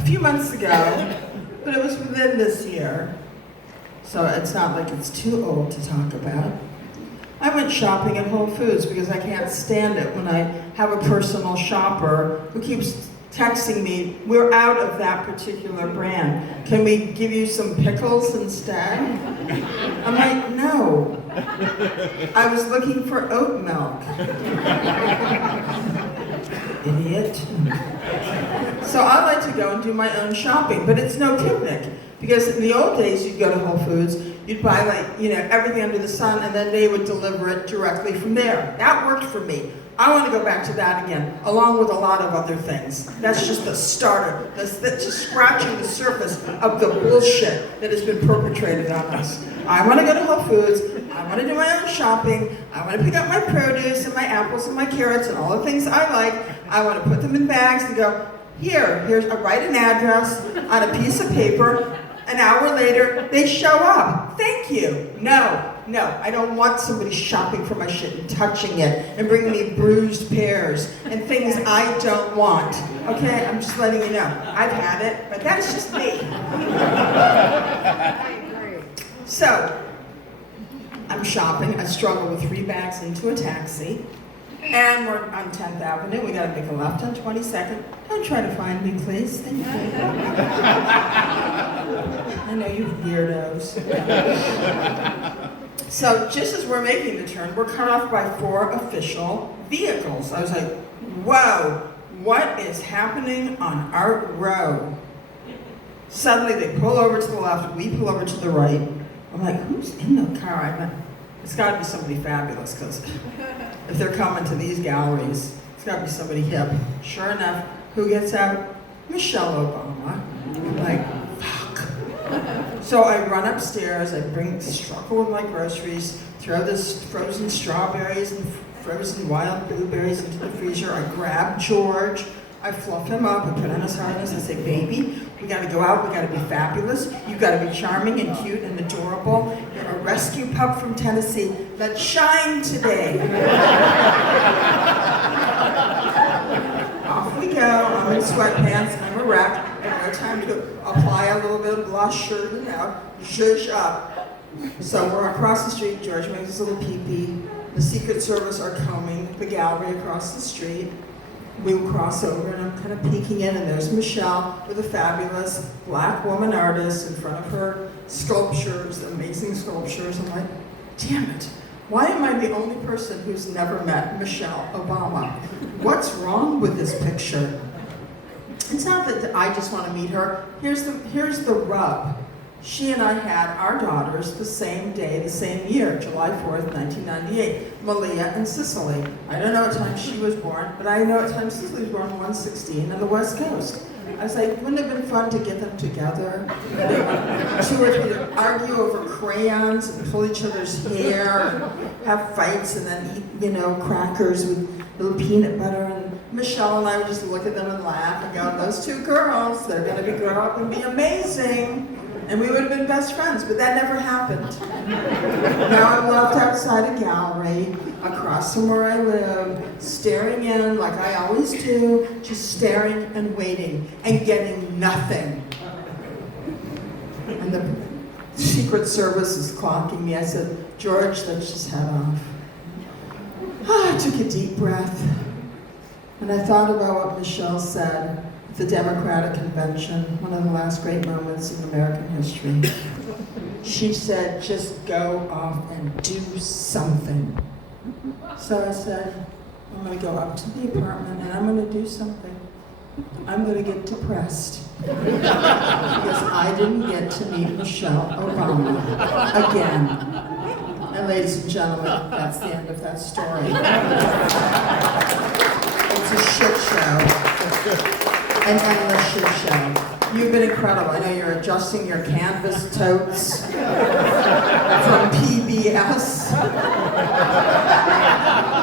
a few months ago, but it was within this year, so it's not like it's too old to talk about. I went shopping at Whole Foods because I can't stand it when I have a personal shopper who keeps texting me, we're out of that particular brand. Can we give you some pickles instead? I'm like, no. I was looking for oat milk. Idiot. So I like to go and do my own shopping, but it's no picnic. Because in the old days, you'd go to Whole Foods, you'd buy everything under the sun, and then they would deliver it directly from there. That worked for me. I want to go back to that again, along with a lot of other things. That's just the starter. That's just scratching the surface of the bullshit that has been perpetrated on us. I want to go to Whole Foods. I want to do my own shopping. I want to pick up my produce and my apples and my carrots and all the things I like. I want to put them in bags and go, I write an address on a piece of paper. An hour later, they show up. Thank you. No, I don't want somebody shopping for my shit and touching it and bringing me bruised pears and things I don't want. Okay, I'm just letting you know. I've had it, but that's just me. So, I'm shopping. I struggle with 3 bags into a taxi. And we're on 10th Avenue. We gotta make a left on 22nd. Don't try to find me, please. Thank you. I know you weirdos. So just as we're making the turn, we're cut off by 4 official vehicles. I was like, whoa, what is happening on Art Row? Suddenly they pull over to the left, we pull over to the right. I'm like, who's in the car? It's gotta be somebody fabulous, because if they're coming to these galleries, it's gotta be somebody hip. Sure enough, who gets out? Michelle Obama. I'm like, fuck. So I run upstairs, I struggle with my groceries, throw this frozen strawberries and frozen wild blueberries into the freezer. I grab George, I fluff him up, I put on his harness, I say, baby, we gotta go out, we gotta be fabulous, you gotta be charming and cute and adorable. You're a rescue pup from Tennessee. Let's shine today. Off we go, I'm in sweatpants, I'm a wreck. I have no time to apply a little bit of blush, shirt it out, zhuzh up. So we're across the street, George makes his little pee-pee. The Secret Service are combing the gallery across the street. We cross over and I'm kind of peeking in and there's Michelle with a fabulous black woman artist in front of her sculptures, amazing sculptures. I'm like, damn it, why am I the only person who's never met Michelle Obama? What's wrong with this picture? It's not that I just want to meet her. Here's the rub. She and I had our daughters the same day, the same year, July 4th, 1998, Malia and Cicely. I don't know what time she was born, but I know what time Cicely was born, 116 on the West Coast. I was like, wouldn't it have been fun to get them together? 2 or 3 to argue over crayons and pull each other's hair and have fights and then eat, crackers with little peanut butter. And Michelle and I would just look at them and laugh and go, those 2 girls, they're gonna grow up and be amazing. And we would have been best friends, but that never happened. Now I'm left outside a gallery, across from where I live, staring in like I always do, just staring and waiting, and getting nothing. And the Secret Service is clocking me. I said, George, let's just head off. I took a deep breath, and I thought about what Michelle said. The Democratic Convention, one of the last great moments in American history. She said, just go off and do something. So I said, I'm gonna go up to the apartment and I'm gonna do something. I'm gonna get depressed. Because I didn't get to meet Michelle Obama again. And ladies and gentlemen, that's the end of that story. It's a shit show. An endless shit show. You've been incredible. I know you're adjusting your canvas totes from PBS.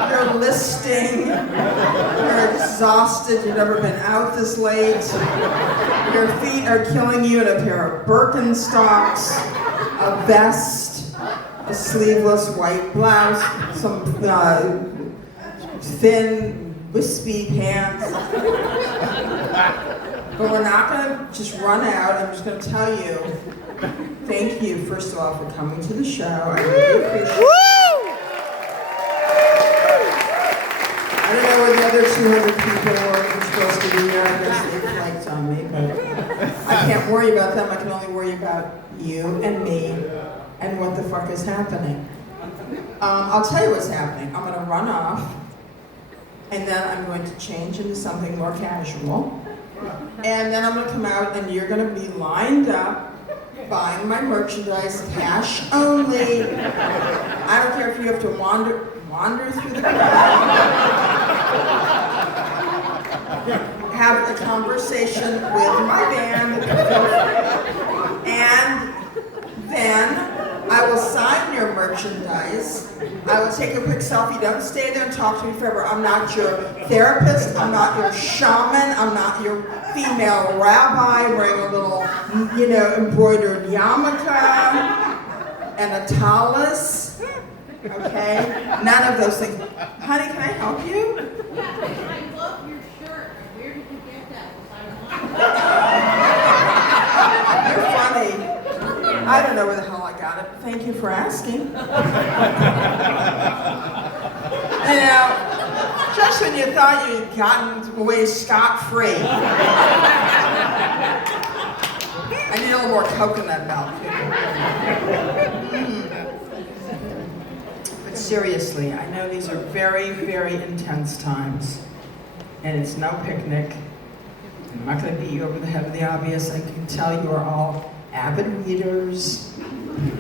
You're listing. You're exhausted. You've never been out this late. Your feet are killing you in a pair of Birkenstocks, a vest, a sleeveless white blouse, some thin, wispy pants. But we're not gonna just run out. I'm just gonna tell you, thank you, first of all, for coming to the show. I really appreciate it. I don't know where the other 200 people were supposed to be there. I guess they flaked on me, but I can't worry about them. I can only worry about you and me and what the fuck is happening. I'll tell you what's happening. I'm gonna run off, and then I'm going to change into something more casual. And then I'm gonna come out and you're gonna be lined up buying my merchandise, cash only. I don't care if you have to wander through the crowd, have a conversation with my band, and then I will sign your merchandise. I will take a quick selfie. Don't stay there and talk to me forever. I'm not your therapist. I'm not your shaman. I'm not your female rabbi wearing a little, embroidered yarmulke and a tallis. Okay? None of those things. Honey, can I help you? I love your shirt. Where did you get that? You're funny. I don't know where the hell I got it. Thank you for asking. Just when you thought you'd gotten away scot-free. I need a little more coconut milk. But seriously, I know these are very, very intense times. And it's no picnic. I'm not going to beat you over the head with the obvious. I can tell you are all avid readers,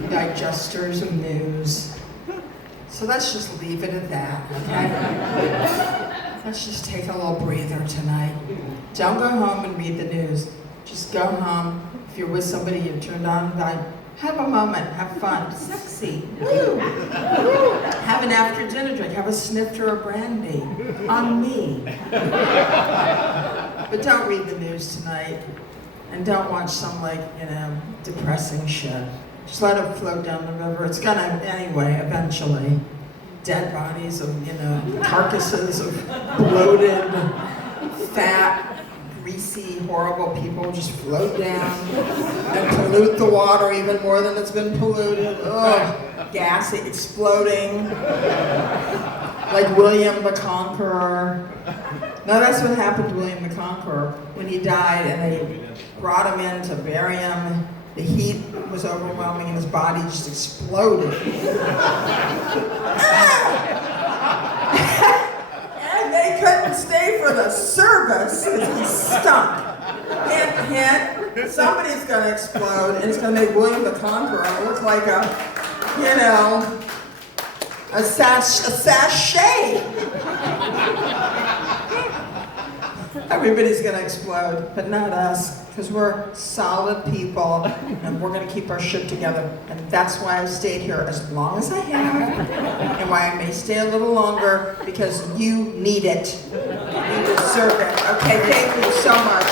digesters of news. So let's just leave it at that, okay? Let's just take a little breather tonight. Don't go home and read the news. Just go home. If you're with somebody, you turned on the light. Have a moment, have fun, sexy. Woo. Have an after dinner drink, have a snifter of brandy. On me. But don't read the news tonight. And don't watch some, depressing shit. Just let it float down the river. It's gonna, anyway, eventually. Dead bodies of, carcasses of bloated, fat, greasy, horrible people just float down and pollute the water even more than it's been polluted. Ugh, gassy, exploding. Like William the Conqueror. No, that's what happened to William the Conqueror when he died, and they brought him in to bury him. The heat was overwhelming and his body just exploded. And they couldn't stay for the service because he stunk. Hint, hint, somebody's gonna explode and it's gonna make William the Conqueror look like a sachet. Everybody's gonna explode, but not us, because we're solid people, and we're gonna keep our shit together. And that's why I've stayed here as long as I have, and why I may stay a little longer, because you need it. You deserve it. Okay, thank you so much.